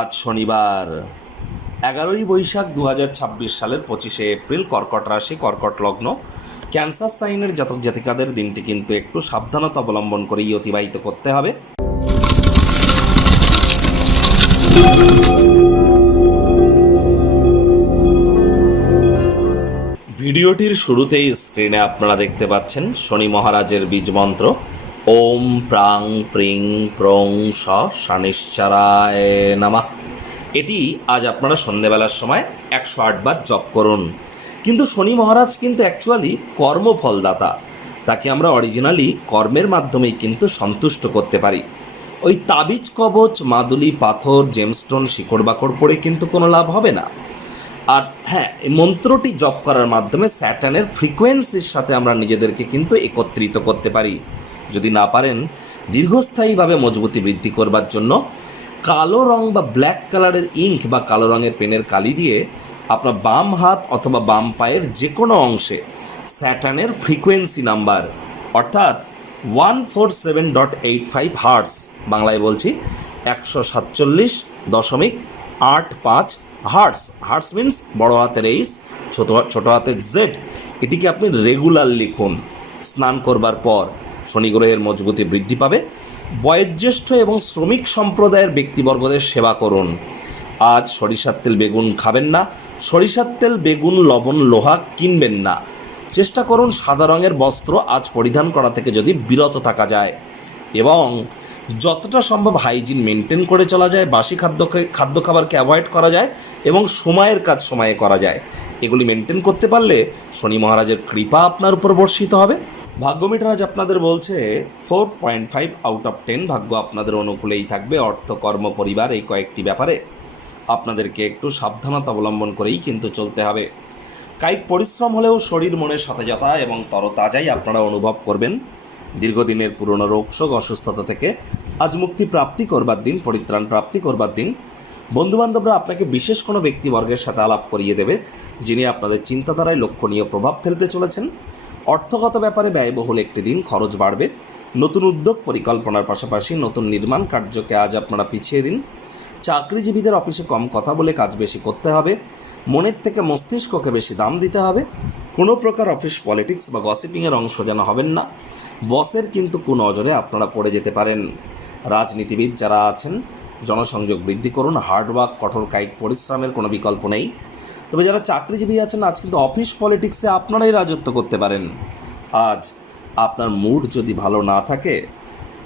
আজ শনিবার 11ই বৈশাখ 2026 সালের 25শে এপ্রিল, কর্কট রাশি, কর্কট লগ্ন, ক্যান্সার সাইনের জাতক জাতিকাদের দিনটি কিন্তু একটু সাবধানতা অবলম্বন করেই অতিবাহিত করতে হবে। ভিডিওটির শুরুতেই স্ক্রিনে আপনারা দেখতে পাচ্ছেন শনি মহারাজের বীজ মন্ত্র ওম প্রাং প্রিং প্রং স শনিশ্চরায় নমঃ। এটি আজ আপনারা সন্ধেবেলার সময় 108 বার জপ করুন। কিন্তু শনি মহারাজ কিন্তু অ্যাকচুয়ালি কর্মফলদাতা, তাকে আমরা অরিজিনালি কর্মের মাধ্যমেই কিন্তু সন্তুষ্ট করতে পারি। ওই তাবিজ কবচ, মাদুলি, পাথর, জেমস্টোন, শিকড় বাকড় পড়ে কিন্তু কোনো লাভ হবে না। আর হ্যাঁ, এই মন্ত্রটি জপ করার মাধ্যমে স্যাটার্নের ফ্রিকোয়েন্সির সাথে আমরা নিজেদেরকে কিন্তু একত্রিত করতে পারি। যদি না পারেন, দীর্ঘস্থায়ীভাবে মজবুতি বৃদ্ধি করবার জন্য কালো রং বা ব্ল্যাক কালারের ইঙ্ক বা কালো রঙের পেনের কালি দিয়ে আপনার বাম হাত অথবা বাম পায়ের যে কোনো অংশে স্যাটার্নের ফ্রিকোয়েন্সি নাম্বার অর্থাৎ 147.85 হার্টস, বাংলায় বলছি 147.85 হার্টস। হার্টস মিন্স বড় হাতের এইচ, ছোট হাতের জেড। এটিকে আপনি রেগুলার লিখুন। স্নান করবার পর শনি গ্রহের মজবুতি বৃদ্ধি পাবে। বয়োজ্যেষ্ঠ এবং শ্রমিক সম্প্রদায়ের ব্যক্তিবর্গদের সেবা করুন। আজ সরিষার তেল বেগুন খাবেন না। সরিষার তেল বেগুন লবণ লোহা কিনবেন না। চেষ্টা করুন সাদা রঙের বস্ত্র আজ পরিধান করা থেকে যদি বিরত থাকা যায়, এবং যতটা সম্ভব হাইজিন মেনটেন করে চলা যায়, বাসি খাদ্য খাবারকে অ্যাভয়েড করা যায় এবং সময়ের কাজ সময়ে করা যায়। এগুলি মেনটেন করতে পারলে শনি মহারাজের কৃপা আপনার উপর বর্ষিত হবে। ভাগ্য মিটার আজ আপনাদের বলছে 4.5 আউট অফ 10। ভাগ্য আপনাদের অনুকূলেই থাকবে। অর্থ, কর্ম, পরিবার এই কয়েকটি ব্যাপারে আপনাদেরকে একটু সাবধানতা অবলম্বন করেই কিন্তু চলতে হবে। কায়িক পরিশ্রম হলেও শরীর মনে সতেজতা এবং তরতাজাই আপনারা অনুভব করবেন। দীর্ঘদিনের পুরনো রোগশোক, অসুস্থতা থেকে আজ মুক্তি প্রাপ্তি করবার দিন, পরিত্রাণ প্রাপ্তি করবার দিন। বন্ধুবান্ধবরা আপনাকে বিশেষ কোনো ব্যক্তিবর্গের সাথে আলাপ করিয়ে দেবে, যিনি আপনাদের চিন্তাধারায় লক্ষণীয় প্রভাব ফেলতে চলেছেন। অর্থগত ব্যাপারে ব্যয়বহুল একটি দিন, খরচ বাড়বে। নতুন উদ্যোগ পরিকল্পনার পাশাপাশি নতুন নির্মাণ কার্যকে আজ আপনারা পিছিয়ে দিন। চাকরিজীবীদের অফিসে কম কথা বলে কাজ বেশি করতে হবে। মনের থেকে মস্তিষ্ককে বেশি দাম দিতে হবে। কোনো প্রকার অফিস পলিটিক্স বা গসিপিংয়ের অংশ যেন হবেন না। বসের কিন্তু কুনজরে আপনারা পড়ে যেতে পারেন। রাজনীতিবিদ যারা আছেন, জনসংযোগ বৃদ্ধি করুন। হার্ডওয়ার্ক, কঠোর কায়িক পরিশ্রমের কোনো বিকল্প নেই। তবে যারা চাকরিজীবী আছেন, আজ কিন্তু অফিস পলিটিক্সে আপনারাই রাজত্ব করতে পারেন। আজ আপনার মুড যদি ভালো না থাকে,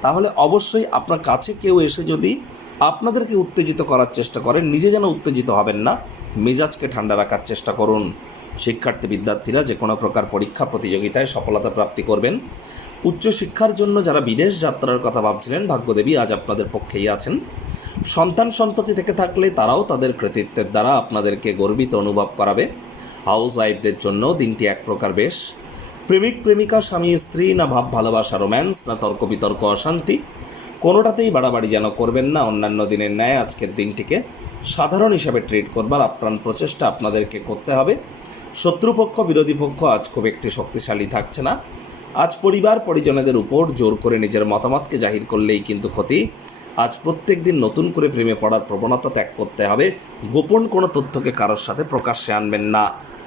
তাহলে অবশ্যই আপনার কাছে কেউ এসে যদি আপনাদেরকে উত্তেজিত করার চেষ্টা করেন, নিজে যেন উত্তেজিত হবেন না। মেজাজকে ঠান্ডা রাখার চেষ্টা করুন। শিক্ষার্থী বিদ্যার্থীরা যে কোনো প্রকার পরীক্ষা প্রতিযোগিতায় সফলতা প্রাপ্তি করবেন। উচ্চশিক্ষার জন্য যারা বিদেশ যাত্রার কথা ভাবছিলেন, ভাগ্যদেবী আজ আপনাদের পক্ষেই আছেন। সন্তান সন্ততি থেকে থাকলে তারাও তাদের কৃতিত্বের দ্বারা আপনাদেরকে গর্বিত অনুভব করাবে। হাউস ওয়াইফদের জন্য দিনটি এক প্রকার বেশ। প্রেমিক প্রেমিকা, স্বামী স্ত্রী, না ভাব ভালোবাসা রোম্যান্স, না তর্ক বিতর্ক অশান্তি, কোনোটাতেই বাড়াবাড়ি যেন করবেন না। অন্যান্য দিনের ন্যায় আজকের দিনটিকে সাধারণ হিসাবে ট্রিট করবার আপ্রাণ প্রচেষ্টা আপনাদেরকে করতে হবে। শত্রুপক্ষ, বিরোধী পক্ষ আজ খুব একটি শক্তিশালী থাকছে না। আজ পরিবার পরিজনদের উপর জোর করে নিজের মতামতকে জাহির করলেই কিন্তু ক্ষতি। আজ প্রত্যেক দিন নতুন করে প্রেমে পড়ার প্রবণতা ত্যাগ করতে হবে। গোপন কোনো তথ্যকে কারোর সাথে প্রকাশ্যে আনবেন না।